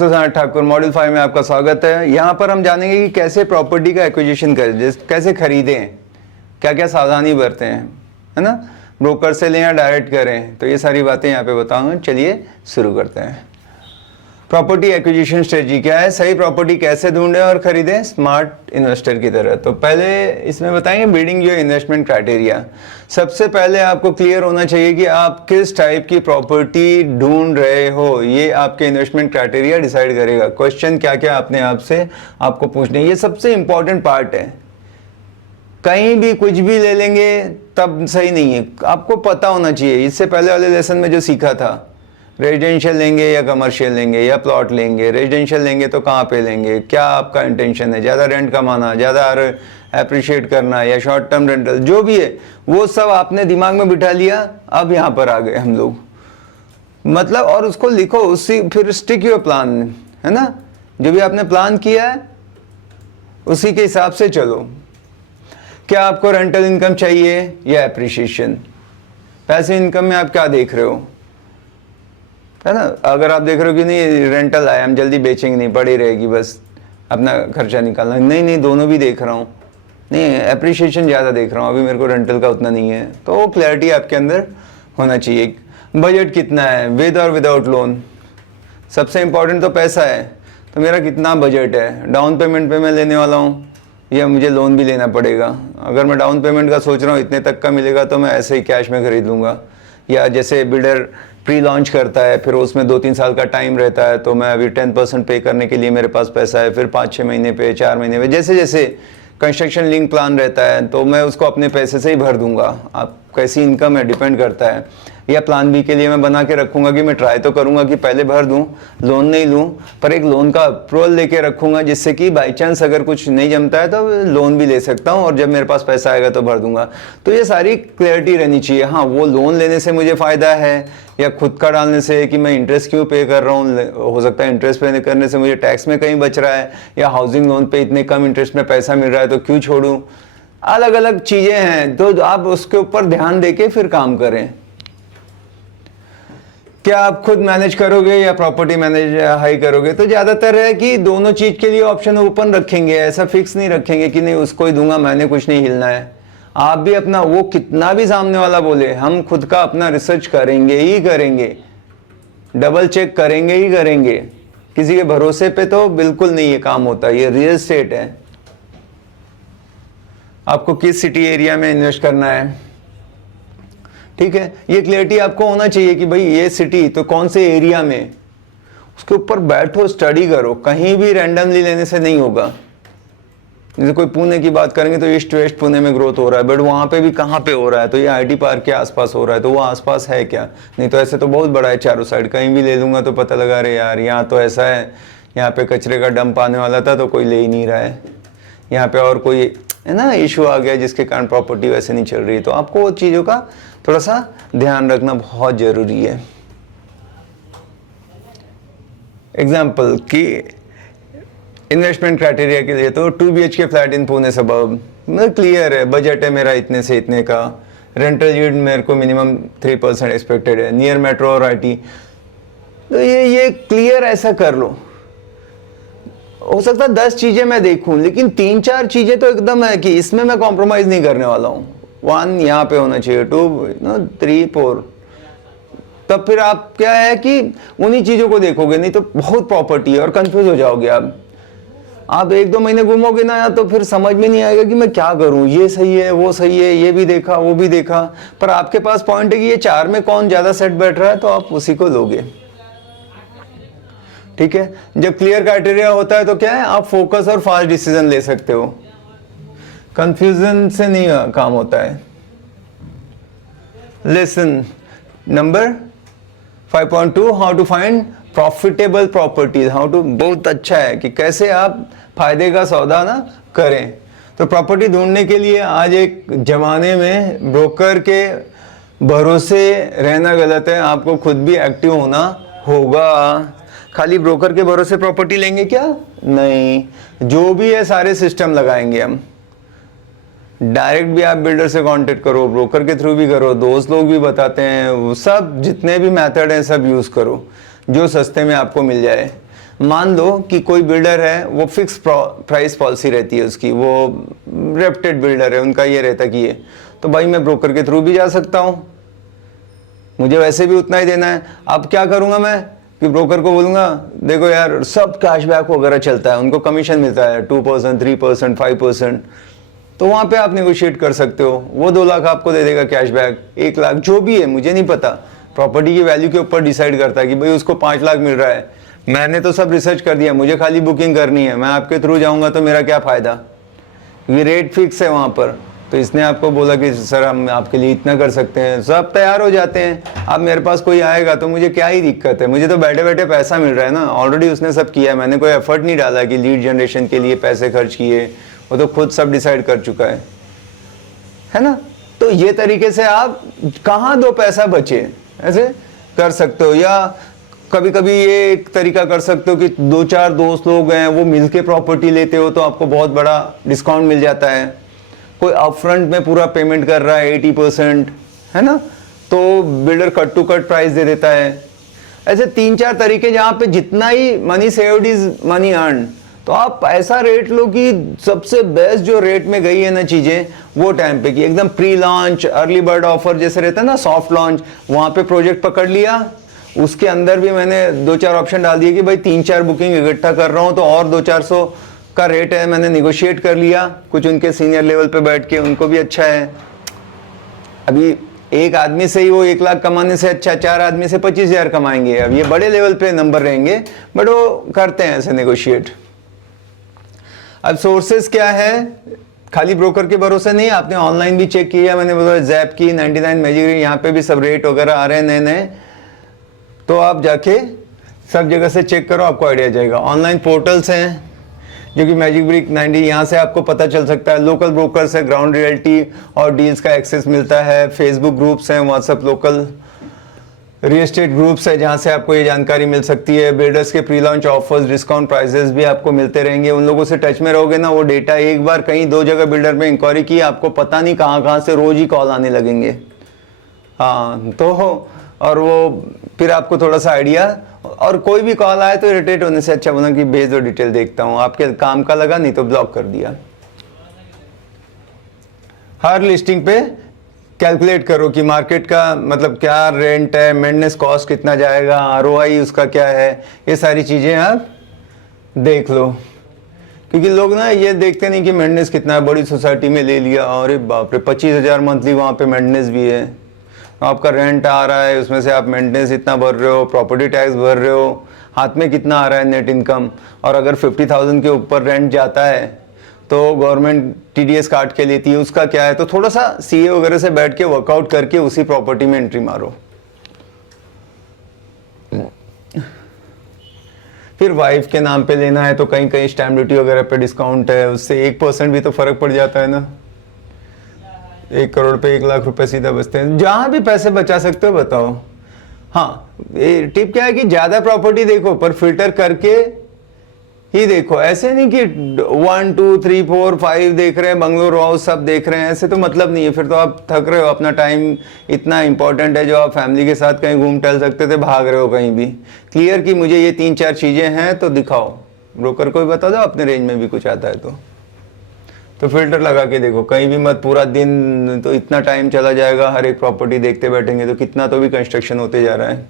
Sushant Thakur, module 5 में आपका स्वागत है। यहाँ पर हम जानेंगे कि कैसे प्रॉपर्टी का एक्विजिशन करें, कैसे खरीदें, क्या क्या सावधानी बरतें, है ना, ब्रोकर से लें या डायरेक्ट करें, तो ये सारी बातें यहाँ पे बताऊंगा। चलिए शुरू करते हैं। प्रॉपर्टी एक्विजिशन स्ट्रेटजी क्या है, सही प्रॉपर्टी कैसे ढूंढें और खरीदें स्मार्ट इन्वेस्टर की तरह। तो पहले इसमें बताएंगे बिल्डिंग योर इन्वेस्टमेंट क्राइटेरिया। सबसे पहले आपको क्लियर होना चाहिए कि आप किस टाइप की प्रॉपर्टी ढूंढ रहे हो, ये आपके इन्वेस्टमेंट क्राइटेरिया डिसाइड करेगा। क्वेश्चन क्या क्या अपने आप से आपको पूछने, ये सबसे इंपॉर्टेंट पार्ट है। कहीं भी कुछ भी ले लेंगे तब सही नहीं है, आपको पता होना चाहिए। इससे पहले वाले लेसन में जो सीखा था, रेजिडेंशियल लेंगे या कमर्शियल लेंगे या प्लॉट लेंगे, रेजिडेंशियल लेंगे तो कहाँ पे लेंगे, क्या आपका इंटेंशन है, ज़्यादा रेंट कमाना, ज़्यादा अप्रिशिएट करना या शॉर्ट टर्म रेंटल, जो भी है वो सब आपने दिमाग में बिठा लिया। अब यहाँ पर आ गए हम लोग, मतलब, और उसको लिखो, उसी फिर स्टिक योर प्लान, है ना, जो भी आपने प्लान किया है उसी के हिसाब से चलो। क्या आपको रेंटल इनकम चाहिए या एप्रिशिएशन, पैसे इनकम में आप क्या देख रहे हो, है ना। अगर आप देख रहे हो कि नहीं रेंटल आया, हम जल्दी बेचेंगे नहीं, पड़ी रहेगी, बस अपना खर्चा निकालना, नहीं दोनों भी देख रहा हूँ, नहीं एप्रिशिएशन ज़्यादा देख रहा हूँ, अभी मेरे को रेंटल का उतना नहीं है, तो वो क्लैरिटी आपके अंदर होना चाहिए। बजट कितना है, विद और विदाउट लोन, सबसे इम्पोर्टेंट तो पैसा है, तो मेरा कितना बजट है, डाउन पेमेंट पे मैं लेने वाला हूँ या मुझे लोन भी लेना पड़ेगा। अगर मैं डाउन पेमेंट का सोच रहा हूँ इतने तक का मिलेगा तो मैं ऐसे ही कैश में खरीद लूँगा, या जैसे बिल्डर प्री लॉन्च करता है फिर उसमें 2-3 साल का टाइम रहता है, तो मैं अभी 10% पे करने के लिए मेरे पास पैसा है, फिर 5-6 महीने पे, 4 महीने पे, जैसे जैसे कंस्ट्रक्शन लिंक प्लान रहता है तो मैं उसको अपने पैसे से ही भर दूंगा। आप कैसी इनकम है डिपेंड करता है। या प्लान बी के लिए मैं बना के रखूंगा कि मैं ट्राई तो करूंगा कि पहले भर दूं, लोन नहीं लूं, पर एक लोन का अप्रूवल लेके रखूंगा, जिससे कि बाई चांस अगर कुछ नहीं जमता है तो लोन भी ले सकता हूं, और जब मेरे पास पैसा आएगा तो भर दूंगा। तो ये सारी क्लैरिटी रहनी चाहिए। हाँ, वो लोन लेने से मुझे फ़ायदा है या खुद का डालने से, कि मैं इंटरेस्ट क्यों पे कर रहा हूँ, हो सकता है इंटरेस्ट पे करने से मुझे टैक्स में कहीं बच रहा है, या हाउसिंग लोन पे इतने कम इंटरेस्ट में पैसा मिल रहा है तो क्यों छोड़ूं। अलग अलग चीज़ें हैं, तो आप उसके ऊपर ध्यान देके फिर काम करें। क्या आप खुद मैनेज करोगे या प्रॉपर्टी मैनेज हाई करोगे, तो ज़्यादातर है कि दोनों चीज़ के लिए ऑप्शन ओपन रखेंगे, ऐसा फिक्स नहीं रखेंगे कि नहीं उसको ही दूंगा, मैंने कुछ नहीं हिलना है। आप भी अपना, वो कितना भी सामने वाला बोले, हम खुद का अपना रिसर्च करेंगे ही करेंगे, डबल चेक करेंगे ही करेंगे। किसी के भरोसे पे तो बिल्कुल नहीं ये काम होता। ये रियल एस्टेट है, आपको किस सिटी एरिया में इन्वेस्ट करना है, ठीक है, ये क्लियरिटी आपको होना चाहिए कि भाई ये सिटी तो कौन से एरिया में, उसके ऊपर बैठो, स्टडी करो। कहीं भी रैंडमली लेने से नहीं होगा। जैसे कोई पुणे की बात करेंगे तो ईस्ट वेस्ट पुणे में ग्रोथ हो रहा है, बट वहाँ पे भी कहाँ पे हो रहा है, तो ये आईटी पार्क के आसपास हो रहा है, तो वो आसपास है क्या, नहीं तो ऐसे तो बहुत बड़ा है चारों साइड, कहीं भी ले लूँगा तो पता लगा रहे यार यहाँ तो ऐसा है, यहाँ पे कचरे का डंप आने वाला था तो कोई ले ही नहीं रहा है, यहाँ पे और कोई, है ना, इशू आ गया जिसके कारण प्रॉपर्टी वैसे नहीं चल रही। तो आपको वो चीज़ों का थोड़ा सा ध्यान रखना बहुत ज़रूरी है। एग्जाम्पल कि इन्वेस्टमेंट क्राइटेरिया के लिए तो 2 BHK flat in Pune suburb, मतलब क्लियर है, बजट है मेरा इतने से इतने का, रेंटल यील्ड मेरे को मिनिमम 3% एक्सपेक्टेड है, नियर मेट्रो और IT, तो ये क्लियर ऐसा कर लो। हो सकता है 10 चीजें मैं देखूं, लेकिन 3-4 चीजें तो एकदम है कि इसमें मैं कॉम्प्रोमाइज नहीं करने वाला हूँ। 1 यहाँ पे होना चाहिए, 2, 3, 4, तब फिर आप क्या है कि उन्हीं चीजों को देखोगे, नहीं तो बहुत प्रॉपर्टी है और कंफ्यूज हो जाओगे आप 1-2 महीने घूमोगे ना, तो फिर समझ में नहीं आएगा कि मैं क्या करूं, ये सही है वो सही है, ये भी देखा वो भी देखा, पर आपके पास पॉइंट है कि ये 4 में कौन ज्यादा सेट बैठ रहा है, तो आप उसी को लोगे, ठीक है। जब क्लियर क्राइटेरिया होता है तो क्या है, आप फोकस और फास्ट डिसीजन ले सकते हो, कंफ्यूजन से नहीं काम होता है। Lesson number 5.2, how to find profitable properties, how to, बहुत अच्छा है कि कैसे आप फायदे का सौदा ना करें। तो प्रॉपर्टी ढूंढने के लिए आज एक जमाने में ब्रोकर के भरोसे रहना गलत है, आपको खुद भी एक्टिव होना होगा। खाली ब्रोकर के भरोसे प्रॉपर्टी लेंगे क्या, नहीं, जो भी है सारे सिस्टम लगाएंगे हम। डायरेक्ट भी आप बिल्डर से कांटेक्ट करो, ब्रोकर के थ्रू भी करो, दोस्त लोग भी बताते हैं, वो सब जितने भी मेथड हैं सब यूज़ करो, जो सस्ते में आपको मिल जाए। मान लो कि कोई बिल्डर है, वो फिक्स प्राइस पॉलिसी रहती है उसकी, वो रेप्यूटेड बिल्डर है, उनका ये रहता कि ये, तो भाई मैं ब्रोकर के थ्रू भी जा सकता हूँ, मुझे वैसे भी उतना ही देना है। अब क्या करूँगा मैं कि ब्रोकर को बोलूँगा देखो यार सब कैशबैक वगैरह चलता है, उनको कमीशन मिलता है 2%, 3%, 5%, तो वहाँ पे आप नेगोशिएट कर सकते हो। वो 2 लाख आपको दे देगा कैशबैक, 1 लाख जो भी है, मुझे नहीं पता, प्रॉपर्टी की वैल्यू के ऊपर डिसाइड करता है कि भाई उसको 5 लाख मिल रहा है। मैंने तो सब रिसर्च कर दिया, मुझे खाली बुकिंग करनी है, मैं आपके थ्रू जाऊँगा तो मेरा क्या फ़ायदा, क्योंकि रेट फिक्स है वहाँ पर। तो इसने आपको बोला कि सर हम आपके लिए इतना कर सकते हैं, सब तैयार हो जाते हैं। अब मेरे पास कोई आएगा तो मुझे क्या ही दिक्कत है, मुझे तो बैठे बैठे पैसा मिल रहा है ना, ऑलरेडी उसने सब किया है, मैंने कोई एफर्ट नहीं डाला कि लीड जनरेशन के लिए पैसे खर्च किए, वो तो खुद सब डिसाइड कर चुका है ना। तो ये तरीके से आप कहाँ 2 पैसा बचे ऐसे कर सकते हो। या कभी कभी ये एक तरीका कर सकते हो कि 2-4 दोस्त लोग हैं, वो मिलके प्रॉपर्टी लेते हो तो आपको बहुत बड़ा डिस्काउंट मिल जाता है। कोई अपफ्रंट में पूरा पेमेंट कर रहा है 80%, है ना, तो builder cut to cut price दे देता है। ऐसे 3-4 तरीके जहाँ पे जितना ही money saved is money earn, तो आप ऐसा रेट लो कि सबसे बेस्ट जो रेट में गई है ना चीजें, वो टाइम पे की एकदम pre launch, early bird offer जैसे रहता है ना, सॉफ्ट लॉन्च, वहां पे प्रोजेक्ट पकड़ लिया। उसके अंदर भी मैंने 2-4 ऑप्शन डाल दिए कि भाई 3-4 बुकिंग इकट्ठा कर रहा हूँ तो और 200-400 का रेट है, मैंने निगोशिएट कर लिया कुछ उनके सीनियर लेवल पे बैठ के, उनको भी अच्छा है। अभी एक आदमी से ही वो 1 लाख कमाने से अच्छा 4 आदमी से 25,000 कमाएंगे। अब ये बड़े लेवल पे नंबर रहेंगे, बट वो करते हैं ऐसे नेगोशिएट। अब सोर्सेस क्या है, खाली ब्रोकर के भरोसे नहीं, आपने ऑनलाइन भी चेक किया, मैंने बोला जैप की, 99 मैजिक, यहाँ पे भी सब रेट वगैरह आ रहे हैं नए नए, तो आप जाके सब जगह से चेक करो, आपको आइडिया जाएगा। ऑनलाइन पोर्टल्स हैं जो कि मैजिक ब्रिक 90, यहाँ से आपको पता चल सकता है। लोकल ब्रोकर्स है, ग्राउंड रियल्टी और डील्स का एक्सेस मिलता है। फेसबुक ग्रुप्स हैं, WhatsApp local real estate groups है जहाँ से आपको ये जानकारी मिल सकती है। बिल्डर्स के pre launch offers, discount prices भी आपको मिलते रहेंगे। उन लोगों से टच में रहोगे ना, वो डेटा एक बार कहीं 2 जगह बिल्डर में इंक्वायरी की, आपको पता नहीं कहाँ कहाँ से रोज ही कॉल आने लगेंगे। हाँ, तो और वो फिर आपको थोड़ा सा आइडिया, और कोई भी कॉल आए तो इरिटेट होने से अच्छा बना कि भेज दो डिटेल, देखता हूँ, आपके काम का लगा, नहीं तो ब्लॉक कर दिया। हर लिस्टिंग पे कैलकुलेट करो कि मार्केट का मतलब क्या रेंट है, मेंटेनेंस कॉस्ट कितना जाएगा, आरओआई उसका क्या है, ये सारी चीज़ें आप देख लो। क्योंकि लोग ना ये देखते नहीं कि मेंटेनेंस कितना है, बड़ी सोसाइटी में ले लिया, अरे बाप रे 25,000 मंथली वहाँ पे मेंटेनेंस भी है, आपका रेंट आ रहा है, उसमें से आप मेंटेनेंस इतना भर रहे हो, प्रॉपर्टी टैक्स भर रहे हो, हाथ में कितना आ रहा है नेट इनकम। और अगर 50,000 के ऊपर रेंट जाता है तो गवर्नमेंट टीडीएस काट के लेती है, उसका क्या है। तो थोड़ा सा सीए वगैरह से बैठ के वर्कआउट करके उसी प्रॉपर्टी में एंट्री मारो। फिर वाइफ के नाम पे लेना है तो कहीं कहीं स्टैम्प ड्यूटी वगैरह पे डिस्काउंट है, उससे 1% भी तो फर्क पड़ जाता है ना। 1 करोड़ पे 1 लाख रुपए सीधा बचते हैं। जहां भी पैसे बचा सकते हो बताओ। हाँ, टिप क्या है कि ज्यादा प्रॉपर्टी देखो पर फिल्टर करके ही देखो। ऐसे नहीं कि 1 2 3 4 5 देख रहे हैं, बंगलोर हाउस सब देख रहे हैं, ऐसे तो मतलब नहीं है। फिर तो आप थक रहे हो, अपना टाइम इतना इंपॉर्टेंट है जो आप फैमिली के साथ कहीं घूम टहल सकते थे, भाग रहे हो कहीं भी। क्लियर कि मुझे ये 3-4 चीजें हैं तो दिखाओ, ब्रोकर को भी बता दो, अपने रेंज में भी कुछ आता है तो फिल्टर लगा के देखो। कहीं भी मत, पूरा दिन तो इतना टाइम चला जाएगा, हर एक प्रॉपर्टी देखते बैठेंगे तो कितना तो भी कंस्ट्रक्शन होते जा रहा है।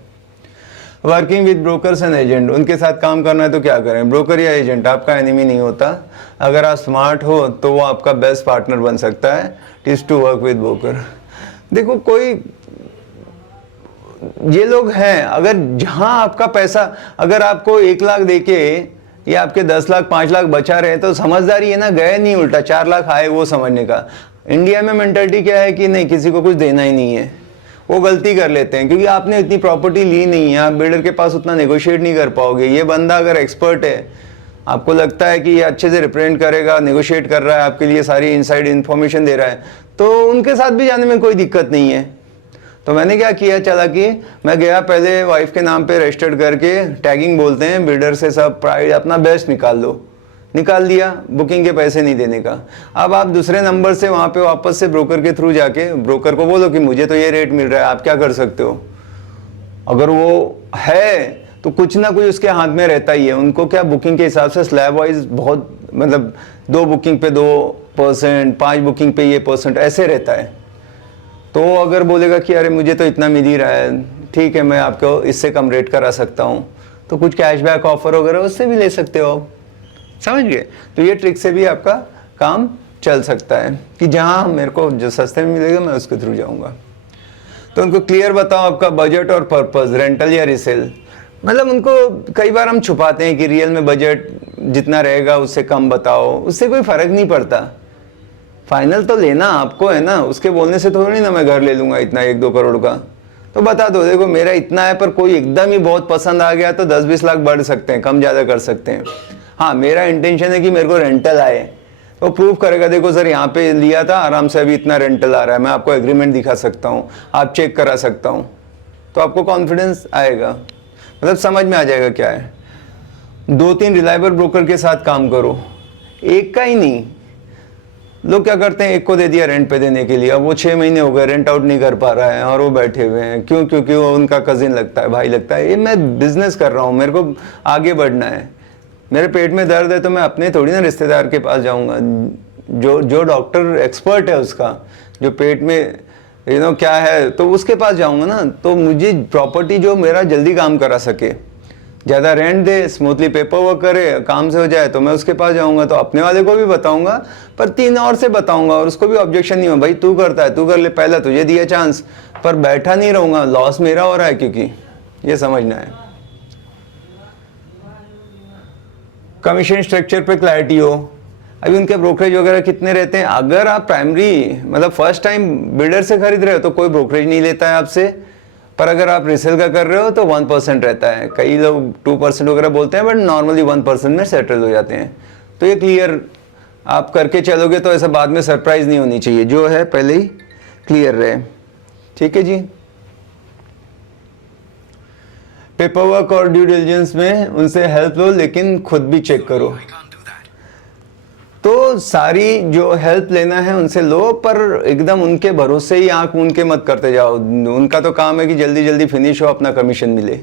Working with brokers and agent, उनके साथ काम करना है तो क्या करें। ब्रोकर या एजेंट आपका एनिमी नहीं होता, अगर आप स्मार्ट हो तो वो आपका बेस्ट पार्टनर बन सकता है। Tips to work with broker, देखो कोई ये लोग हैं, अगर जहां आपका पैसा, अगर आपको 1 लाख देके ये आपके 10 लाख 5 लाख बचा रहे तो समझदारी है ना, गए नहीं उल्टा 4 लाख आए वो समझने का। इंडिया में मेंटालिटी क्या है कि नहीं किसी को कुछ देना ही नहीं है, वो गलती कर लेते हैं क्योंकि आपने इतनी प्रॉपर्टी ली नहीं है, आप बिल्डर के पास उतना नेगोशिएट नहीं कर पाओगे। ये बंदा अगर एक्सपर्ट है, आपको लगता है कि ये अच्छे से रिप्रेजेंट करेगा, नेगोशिएट कर रहा है आपके लिए, सारी इनसाइड इन्फॉर्मेशन दे रहा है, तो उनके साथ भी जाने में कोई दिक्कत नहीं है। तो मैंने क्या किया, चला कि मैं गया पहले वाइफ के नाम पे रजिस्टर्ड करके, टैगिंग बोलते हैं, बिल्डर से सब प्राइस अपना बेस्ट निकाल दिया, बुकिंग के पैसे नहीं देने का। अब आप दूसरे नंबर से वहाँ पे वापस से ब्रोकर के थ्रू जाके ब्रोकर को बोलो कि मुझे तो ये रेट मिल रहा है, आप क्या कर सकते हो। अगर वो है तो कुछ ना कुछ उसके हाथ में रहता ही है। उनको क्या बुकिंग के हिसाब से स्लैब वाइज बहुत मतलब 2 बुकिंग पे 2%, 5 बुकिंग पे ये परसेंट ऐसे रहता है। तो अगर बोलेगा कि अरे मुझे तो इतना मिल ही रहा है, ठीक है मैं आपको इससे कम रेट करा सकता हूँ, तो कुछ कैशबैक ऑफर वगैरह उससे भी ले सकते हो आप, समझ गए। तो ये ट्रिक से भी आपका काम चल सकता है कि जहाँ मेरे को जो सस्ते में मिलेगा मैं उसके थ्रू जाऊँगा। तो उनको क्लियर बताओ आपका बजट और पर्पस, रेंटल या रिसेल। मतलब उनको कई बार हम छुपाते हैं कि रियल में बजट जितना रहेगा उससे कम बताओ, उससे कोई फर्क नहीं पड़ता। फाइनल तो लेना आपको है ना, उसके बोलने से थोड़ी ना मैं घर ले लूँगा इतना 1-2 करोड़ का। तो बता दो देखो मेरा इतना है, पर कोई एकदम ही बहुत पसंद आ गया तो 10-20 लाख बढ़ सकते हैं, कम ज़्यादा कर सकते हैं। हाँ मेरा इंटेंशन है कि मेरे को रेंटल आए, तो प्रूव करेगा देखो सर यहाँ पे लिया था आराम से अभी इतना रेंटल आ रहा है, मैं आपको एग्रीमेंट दिखा सकता हूँ, आप चेक करा सकता हूँ, तो आपको कॉन्फिडेंस आएगा, मतलब समझ में आ जाएगा क्या है। 2-3 रिलायबल ब्रोकर के साथ काम करो, एक का ही नहीं। लोग क्या करते हैं, एक को दे दिया रेंट पे देने के लिए, अब वो 6 महीने हो गए रेंट आउट नहीं कर पा रहा है और वो बैठे हुए हैं, क्यों? क्योंकि वो उनका कजिन लगता है, भाई लगता है। ये मैं बिजनेस कर रहा हूँ, मेरे को आगे बढ़ना है, मेरे पेट में दर्द है तो मैं अपने थोड़ी ना रिश्तेदार के पास जाऊँगा, जो डॉक्टर एक्सपर्ट है उसका, जो पेट में क्या है तो उसके पास जाऊँगा ना। तो मुझे प्रॉपर्टी जो मेरा जल्दी काम करा सके, ज़्यादा रेंट दे, स्मूथली पेपर वर्क करे, काम से हो जाए, तो मैं उसके पास जाऊंगा। तो अपने वाले को भी बताऊंगा, पर 3 और से बताऊंगा, और उसको भी ऑब्जेक्शन नहीं हो, भाई तू करता है तू कर ले, पहला तुझे दिया चांस, पर बैठा नहीं रहूंगा, लॉस मेरा हो रहा है, क्योंकि ये समझना है। कमीशन स्ट्रक्चर पे क्लैरिटी हो, अभी उनके ब्रोकरेज वगैरह कितने रहते हैं। अगर आप प्राइमरी मतलब फर्स्ट टाइम बिल्डर से खरीद रहे हो तो कोई ब्रोकरेज नहीं लेता है आपसे, पर अगर आप रिसेल का कर रहे हो तो 1% रहता है। कई लोग 2% वगैरह बोलते हैं, बट नॉर्मली 1% में सेटल हो जाते हैं। तो ये क्लियर आप करके चलोगे तो ऐसा बाद में सरप्राइज नहीं होनी चाहिए, जो है पहले ही क्लियर रहे। ठीक है जी। पेपर वर्क और ड्यू डिलिजेंस में उनसे हेल्प लो, लेकिन खुद भी चेक करो। तो सारी जो हेल्प लेना है उनसे लो, पर एकदम उनके भरोसे ही आंख मूंद के मत करते जाओ। उनका तो काम है कि जल्दी जल्दी फिनिश हो, अपना कमीशन मिले,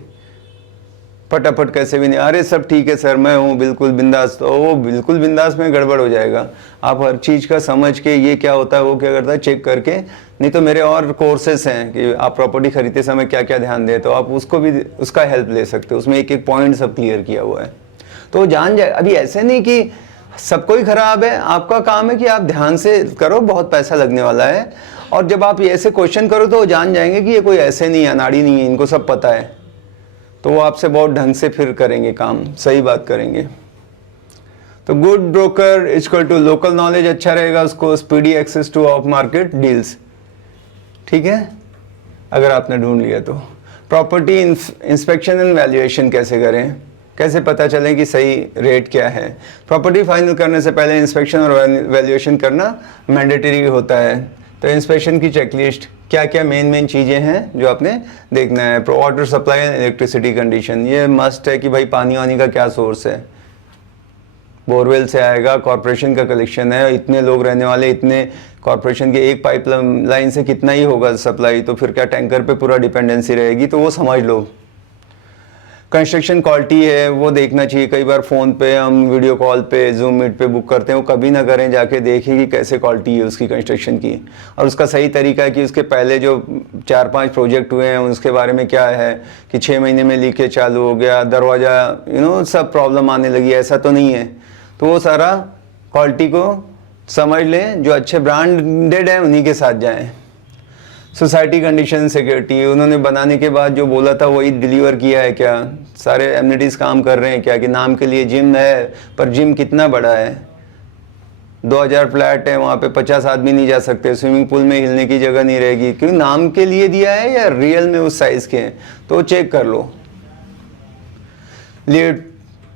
फटाफट कैसे भी नहीं। अरे सब ठीक है सर, मैं हूँ बिल्कुल बिंदास, तो वो बिल्कुल बिंदास में गड़बड़ हो जाएगा। आप हर चीज़ का समझ के ये क्या होता है वो क्या करता है चेक करके, नहीं तो मेरे और कोर्सेस हैं कि आप प्रॉपर्टी खरीदते समय क्या क्या ध्यान दें, तो आप उसको भी उसका हेल्प ले सकते हो, उसमें एक एक पॉइंट सब क्लियर किया हुआ है, तो जान जाए। अभी ऐसे नहीं कि सबको ही खराब है, आपका काम है कि आप ध्यान से करो, बहुत पैसा लगने वाला है। और जब आप ऐसे क्वेश्चन करो तो वो जान जाएंगे कि ये कोई ऐसे नहीं अनाड़ी नहीं है, इनको सब पता है, तो वो आपसे बहुत ढंग से फिर करेंगे काम, सही बात करेंगे। तो good broker equal to local knowledge अच्छा रहेगा उसको, speedy access to of market deals, ठीक है, अगर आपने ढूंढ लिया तो। प्रॉपर्टी इंस्पेक्शन एंड वैल्यूएशन कैसे करें, कैसे पता चले कि सही रेट क्या है। प्रॉपर्टी फाइनल करने से पहले इंस्पेक्शन और वैल्यूएशन करना मैंडेटरी होता है। तो इंस्पेक्शन की चेकलिस्ट क्या क्या मेन चीज़ें हैं जो आपने देखना है। Water supply and electricity condition, ये मस्ट है कि भाई पानी वानी का क्या सोर्स है, बोरवेल से आएगा, कॉरपोरेशन का कलेक्शन है, इतने लोग रहने वाले, इतने कॉरपोरेशन के एक पाइप लाइन से कितना ही होगा सप्लाई, तो फिर क्या टैंकर पे पूरा डिपेंडेंसी रहेगी, तो वो समझ लो। कंस्ट्रक्शन क्वालिटी है वो देखना चाहिए। कई बार फ़ोन पे हम वीडियो कॉल पे जूम मीट पे बुक करते हैं, वो कभी ना करें, जाके देखें कि कैसे क्वालिटी है उसकी कंस्ट्रक्शन की, और उसका सही तरीका है कि उसके पहले जो 4-5 प्रोजेक्ट हुए हैं उसके बारे में क्या है कि 6 महीने में लीकेज चालू हो गया, दरवाज़ा सब प्रॉब्लम आने लगी, ऐसा तो नहीं है। तो वो सारा क्वालिटी को समझ लें, जो अच्छे ब्रांडेड है उन्हीं के साथ जाएँ। सोसाइटी कंडीशन सिक्योरिटी, उन्होंने बनाने के बाद जो बोला था वही डिलीवर किया है क्या, सारे एमिनिटीज़ काम कर रहे हैं क्या, कि नाम के लिए जिम है पर जिम कितना बड़ा है, 2000 फ्लैट है, वहाँ पे 50 आदमी नहीं जा सकते, स्विमिंग पूल में हिलने की जगह नहीं रहेगी, क्योंकि नाम के लिए दिया है या रियल में उस साइज़ के हैं, तो चेक कर लो। Lift,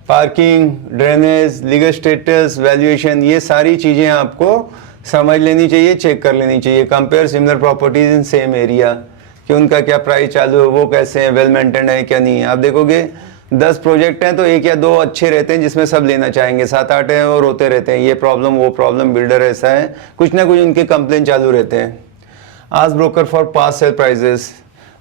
parking, drainage, legal status, valuation, ये सारी चीज़ें आपको समझ लेनी चाहिए, चेक कर लेनी चाहिए। Compare similar properties in same area, कि उनका क्या प्राइस चालू है, वो कैसे हैं, वेल मेंटेन्ड है क्या नहीं है। आप देखोगे 10 प्रोजेक्ट हैं तो 1 या 2 अच्छे रहते हैं जिसमें सब लेना चाहेंगे, 7-8 हैं और रोते रहते हैं, ये प्रॉब्लम वो प्रॉब्लम, बिल्डर ऐसा है, कुछ ना कुछ उनके कंप्लेन चालू रहते हैं। आज broker for past sale prices,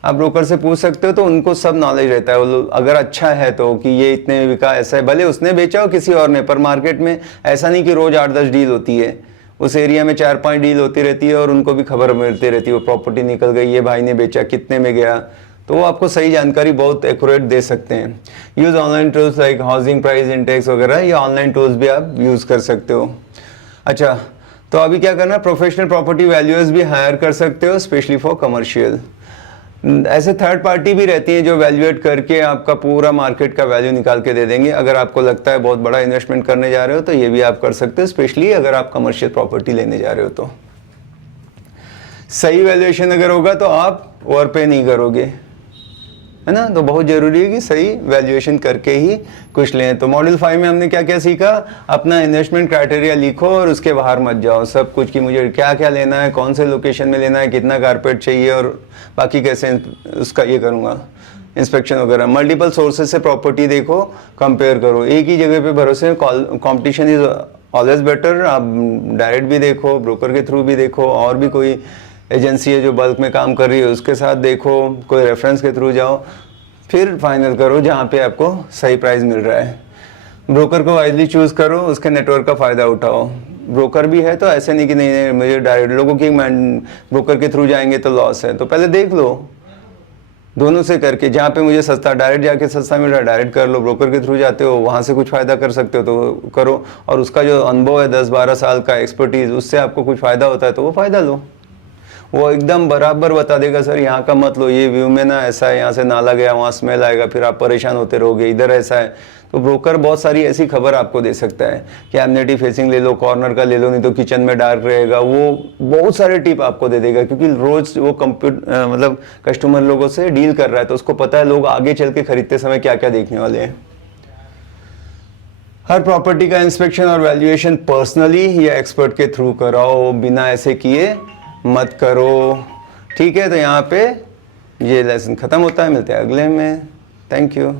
आप ब्रोकर से पूछ सकते हो, तो उनको सब नॉलेज रहता है। वो लोग अगर अच्छा है तो कि ये इतने में बिका, ऐसा है, भले उसने बेचा हो किसी और ने, पर मार्केट में ऐसा नहीं कि रोज 8-10 डील होती है, उस एरिया में 4-5 डील होती रहती है और उनको भी खबर मिलती रहती है वो प्रॉपर्टी निकल गई, ये भाई ने बेचा, कितने में गया, तो वो आपको सही जानकारी बहुत एक्यूरेट दे सकते हैं। Use online tools like housing price index वगैरह, या ऑनलाइन टूल्स भी आप यूज़ कर सकते हो। अच्छा, तो अभी क्या करना है, प्रोफेशनल प्रॉपर्टी वैल्यूअर्स भी हायर कर सकते हो, स्पेशली फॉर कमर्शियल। ऐसे थर्ड पार्टी भी रहती हैं जो वैल्यूएट करके आपका पूरा मार्केट का वैल्यू निकाल के दे देंगे। अगर आपको लगता है बहुत बड़ा इन्वेस्टमेंट करने जा रहे हो तो ये भी आप कर सकते हो, स्पेशली अगर आप कमर्शियल प्रॉपर्टी लेने जा रहे हो तो। सही वैल्यूएशन अगर होगा तो आप ओवरपे नहीं करोगे, है ना। तो बहुत ज़रूरी है कि सही वैल्यूएशन करके ही कुछ लें। तो मॉड्यूल 5 में हमने क्या क्या सीखा, अपना इन्वेस्टमेंट क्राइटेरिया लिखो और उसके बाहर मत जाओ, सब कुछ कि मुझे क्या क्या लेना है, कौन से लोकेशन में लेना है, कितना कारपेट चाहिए और बाकी कैसे उसका ये करूँगा इंस्पेक्शन वगैरह। मल्टीपल सोर्सेज से प्रॉपर्टी देखो, कंपेयर करो, एक ही जगह पे भरोसे, कॉम्पिटिशन इज ऑलवेज बेटर। आप डायरेक्ट भी देखो, ब्रोकर के थ्रू भी देखो, और भी कोई एजेंसी है जो बल्क में काम कर रही है उसके साथ देखो, कोई रेफरेंस के थ्रू जाओ, फिर फाइनल करो जहाँ पे आपको सही प्राइस मिल रहा है। ब्रोकर को वाइजली चूज़ करो, उसके नेटवर्क का फ़ायदा उठाओ। ब्रोकर भी है तो ऐसे नहीं कि नहीं मुझे डायरेक्ट, लोगों की ब्रोकर के थ्रू जाएंगे तो लॉस है, तो पहले देख लो दोनों से करके, जहाँ पे मुझे सस्ता डायरेक्ट जाके सस्ता मिल रहा है डायरेक्ट कर लो, ब्रोकर के थ्रू जाते हो वहाँ से कुछ फ़ायदा कर सकते हो तो करो, और उसका जो अनुभव है 10-12 साल का एक्सपर्टीज़, उससे आपको कुछ फ़ायदा होता है तो वो फ़ायदा लो। वो एकदम बराबर बता देगा, सर यहाँ का मत लो, ये व्यू में ना ऐसा है, यहाँ से नाला गया, वहाँ स्मेल आएगा, फिर आप परेशान होते रहोगे, इधर ऐसा है। तो ब्रोकर बहुत सारी ऐसी खबर आपको दे सकता है कि एमिनिटी फेसिंग ले लो, कॉर्नर का ले लो, नहीं तो किचन में डार्क रहेगा, वो बहुत सारे टिप आपको दे देगा, क्योंकि रोज वो मतलब कस्टमर लोगों से डील कर रहा है, तो उसको पता है लोग आगे चल के खरीदते समय क्या क्या देखने वाले हैं। हर प्रॉपर्टी का इंस्पेक्शन और वैल्यूएशन पर्सनली या एक्सपर्ट के थ्रू कराओ, बिना ऐसे किए मत करो, ठीक है। तो यहाँ पे ये लेसन ख़त्म होता है, मिलते हैं अगले में। Thank you.